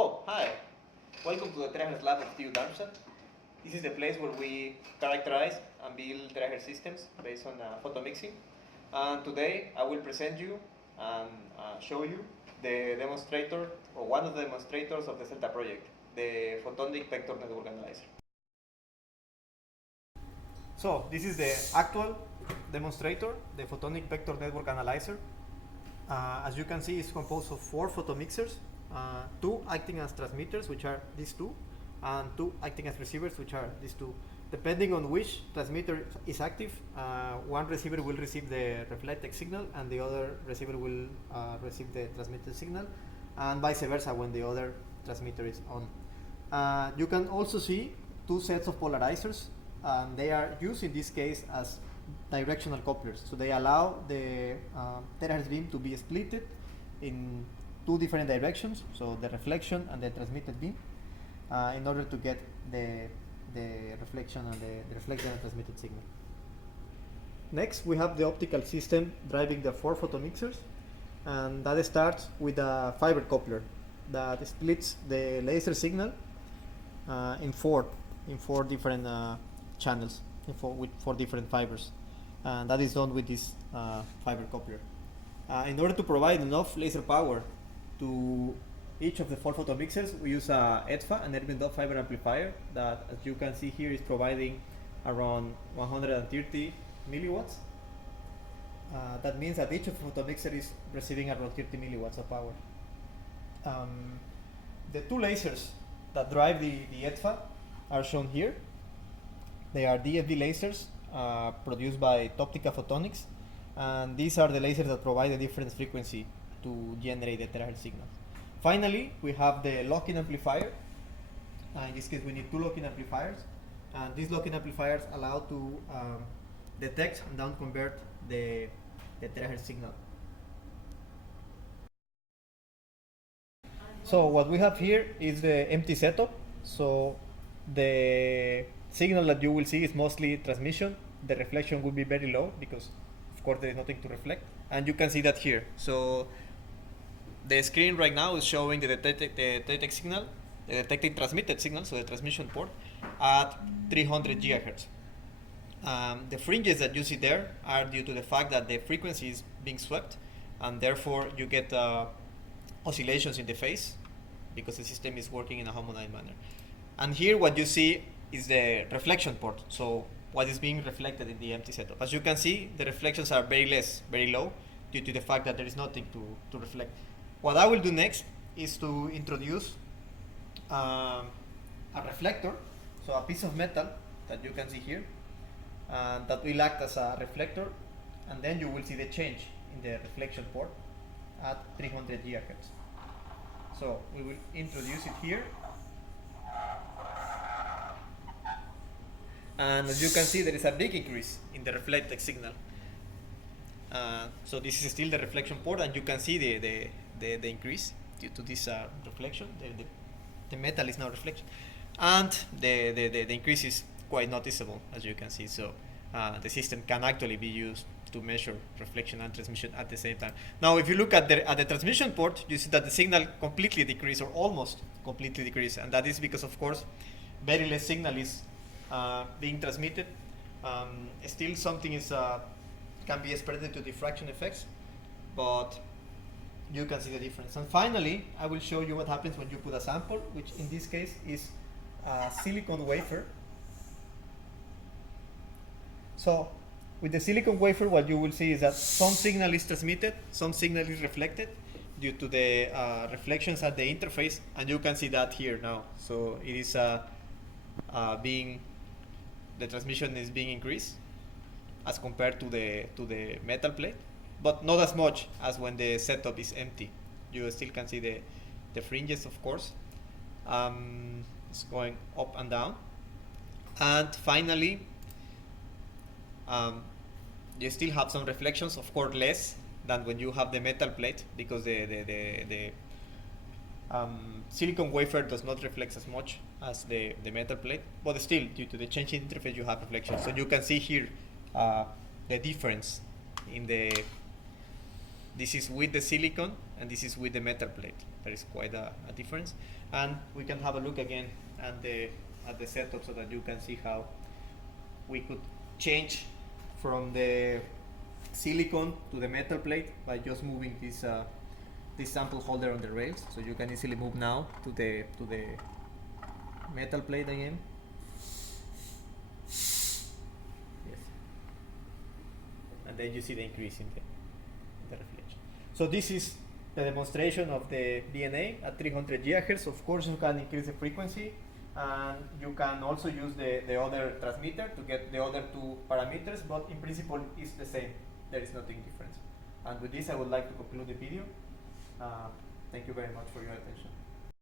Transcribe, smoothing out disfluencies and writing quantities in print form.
Oh, hi. Welcome to the THz lab of TU Darmstadt. This is the place where we characterize and build THz systems based on photomixing. And today I will present you and show you the demonstrator, or one of the demonstrators of the CELTA project, the Photonic Vector Network Analyzer. So this is the actual demonstrator, the Photonic Vector Network Analyzer. As you can see, it's composed of 4 photomixers, 2 acting as transmitters, which are these 2, and 2 acting as receivers, which are these 2. Depending on which transmitter is active, one receiver will receive the reflected signal and the other receiver will receive the transmitted signal, and vice versa when the other transmitter is on. You can also see 2 sets of polarizers, and they are used in this case as directional couplers. So they allow the THz beam to be splitted in 2 different directions, so the reflection and the transmitted beam, in order to get the reflection and the reflected and transmitted signal. Next, we have the optical system driving the 4 photomixers, and that starts with a fiber coupler that splits the laser signal in four different channels, with 4 different fibers, and that is done with this fiber coupler. In order to provide enough laser power to each of the 4 photomixers, we use a EDFA, an Erwin dot fiber amplifier, that, as you can see here, is providing around 130 milliwatts. That means that each of the photomixer is receiving around 30 milliwatts of power. The 2 lasers that drive the EDFA are shown here. They are DFB lasers produced by Toptica Photonics, and these are the lasers that provide a different frequency to generate the THz signal. Finally, we have the locking amplifier. In this case, we need 2 locking amplifiers, and these locking amplifiers allow to detect and down convert the THz signal. So what we have here is the empty setup. So the signal that you will see is mostly transmission. The reflection will be very low because, of course, there is nothing to reflect, and you can see that here. So the screen right now is showing the detected signal, the detected transmitted signal, so the transmission port, at 300 GHz. The fringes that you see there are due to the fact that the frequency is being swept, and therefore you get oscillations in the phase because the system is working in a harmonized manner. And here what you see is the reflection port, so what is being reflected in the empty setup. As you can see, the reflections are very low, due to the fact that there is nothing to reflect. What I will do next is to introduce a reflector, so a piece of metal that you can see here, that will act as a reflector, and then you will see the change in the reflection port at 300 GHz. So we will introduce it here, and as you can see, there is a big increase in the reflected signal. So this is still the reflection port, and you can see the increase due to this reflection. The metal is now reflection, and the increase is quite noticeable, as you can see. So the system can actually be used to measure reflection and transmission at the same time. Now, if you look at the transmission port, you see that the signal completely decreased, or almost completely decreased, and that is because, of course, very less signal is being transmitted. Still, something is can be spread to diffraction effects, but you can see the difference. And finally, I will show you what happens when you put a sample, which in this case is a silicon wafer. So with the silicon wafer, what you will see is that some signal is transmitted, some signal is reflected due to the reflections at the interface, and you can see that here now. So it is the transmission is being increased as compared to the metal plate, but not as much as when the setup is empty. You still can see the fringes, of course. It's going up and down. And finally, you still have some reflections, of course less than when you have the metal plate, because the silicon wafer does not reflect as much as the metal plate, but still, due to the change in interface, you have reflections. So you can see here the difference in the This is with the silicon, and this is with the metal plate. There is quite a difference. And we can have a look again at the setup so that you can see how we could change from the silicon to the metal plate by just moving this sample holder on the rails. So you can easily move now to the metal plate again. Yes. And then you see the increase in the reflection. So this is the demonstration of the VNA at 300 GHz. Of course, you can increase the frequency, and you can also use the other transmitter to get the other two parameters, but in principle it's the same. There is nothing different. And with this, I would like to conclude the video. Thank you very much for your attention.